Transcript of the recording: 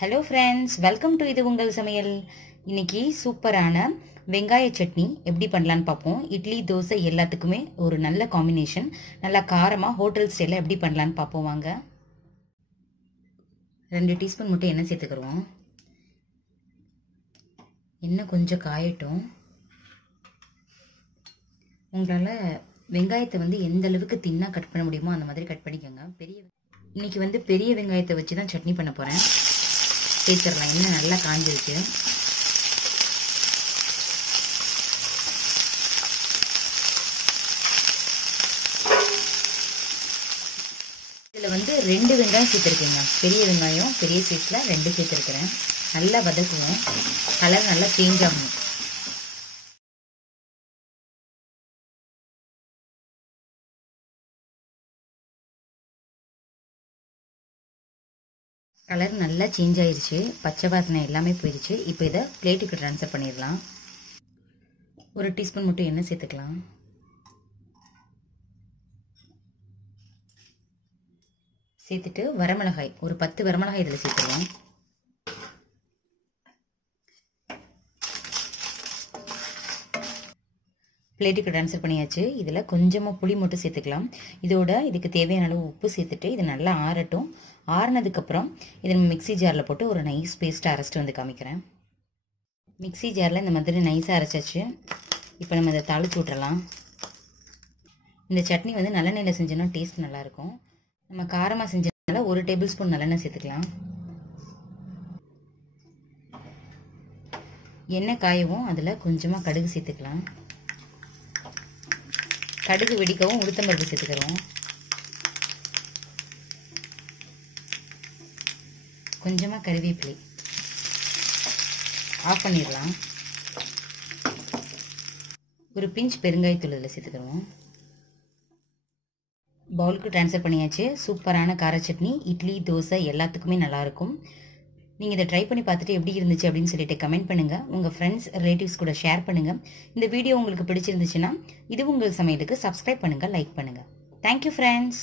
Hello friends welcome to இது உங்கள் சமையல். இன்னைக்கு சூப்பரான வெங்காய சட்னி எப்படி பண்ணலான்னு பார்ப்போம். இட்லி தோசை எல்லாத்துக்குமே ஒரு நல்ல காம்பினேஷன் நல்லா காரமாக ஹோட்டல் ஸ்டைலில் எப்படி பண்ணலான்னு பார்ப்போம் வாங்க. ரெண்டு டீஸ்பூன் மட்டும் எண்ணெய் சேர்த்துக்கிறோம் எண்ணெய் கொஞ்சம் காயட்டும். உங்களால் வெங்காயத்தை வந்து எந்த அளவுக்கு தின்னாக கட் பண்ண முடியுமோ அந்த மாதிரி கட் பண்ணிக்கோங்க. பெரிய இன்னைக்கு வந்து பெரிய வெங்காயத்தை வச்சு தான் சட்னி பண்ண போகிறேன் சேர்த்துடலாம் இன்னும் நல்லா காஞ்சிருக்கு இதில் வந்து ரெண்டு வெங்காயம் சேர்த்துருக்கேங்க. பெரிய வெங்காயம் பெரிய சைஸில் ரெண்டு சேர்த்துருக்குறேன். நல்லா வதக்குவோம். கலர் நல்லா சேஞ்ச் ஆகணும் கலர் நல்லா சேஞ்ச் ஆயிடுச்சு பச்சை வாசனை எல்லாமே போயிடுச்சு இப்போ இதை பிளேட்டுக்கு ட்ரான்ஸ்ஃபர் பண்ணிடலாம். ஒரு டீஸ்பூன் மட்டும் எண்ணெய் சேர்த்துக்கலாம். சேர்த்துட்டு வரமிளகாய் ஒரு பத்து வரமிளகாய் இதில் சேர்த்துருவோம் பிளேட்டுக்கு ட்ரான்ஸ்ஃபர் பண்ணியாச்சு. இதில் கொஞ்சமாக புளி மட்டும் சேர்த்துக்கலாம். இதோட இதுக்கு தேவையான அளவு உப்பு சேர்த்துட்டு இது நல்லா ஆறட்டும். ஆறினதுக்கப்புறம் இதை மிக்சி ஜாரில் போட்டு ஒரு நைஸ் பேஸ்ட்டை அரைச்சிட்டு வந்து காமிக்கிறேன். மிக்சி ஜாரில் இந்த மாதிரி நைஸாக அரைச்சாச்சு. இப்போ நம்ம இதை தாளிச்சு விட்றலாம் இந்த சட்னி வந்து நல்லெண்ணெயில் செஞ்சோன்னா டேஸ்ட் நல்லாயிருக்கும். நம்ம காரமாக செஞ்சதுனால ஒரு டேபிள் ஸ்பூன் நல்லெண்ணெய் சேர்த்துக்கலாம். எண்ணெய் காயவும் அதில் கொஞ்சமாக கடுகு சேர்த்துக்கலாம். கடுகு வெடிக்கவும் உளுத்தம்பருப்பு சேர்த்துக்கிறோம் கொஞ்சமாக கருவேப்பிலை. ஆஃப் பண்ணிடலாம். ஒரு பிஞ்ச் பெருங்காயத்தூள் இதில் சேர்த்துக்கிறோம். பவுலுக்கு ட்ரான்ஸ்ஃபர் பண்ணியாச்சு. சூப்பரான கார சட்னி இட்லி தோசை எல்லாத்துக்குமே நல்லாயிருக்கும். நீங்கள் இதை ட்ரை பண்ணி பார்த்துட்டு எப்படி இருந்துச்சு அப்படின்னு சொல்லிட்டு கமெண்ட் பண்ணுங்கள் உங்கள் ஃப்ரெண்ட்ஸ் ரிலேட்டிவ்ஸ் கூட ஷேர் பண்ணுங்கள் இந்த வீடியோ உங்களுக்கு பிடிச்சிருந்துச்சுன்னா இது உங்கள் சமையலுக்கு சப்ஸ்கிரைப் பண்ணுங்கள் லைக் பண்ணுங்கள் தேங்க்யூ ஃப்ரெண்ட்ஸ்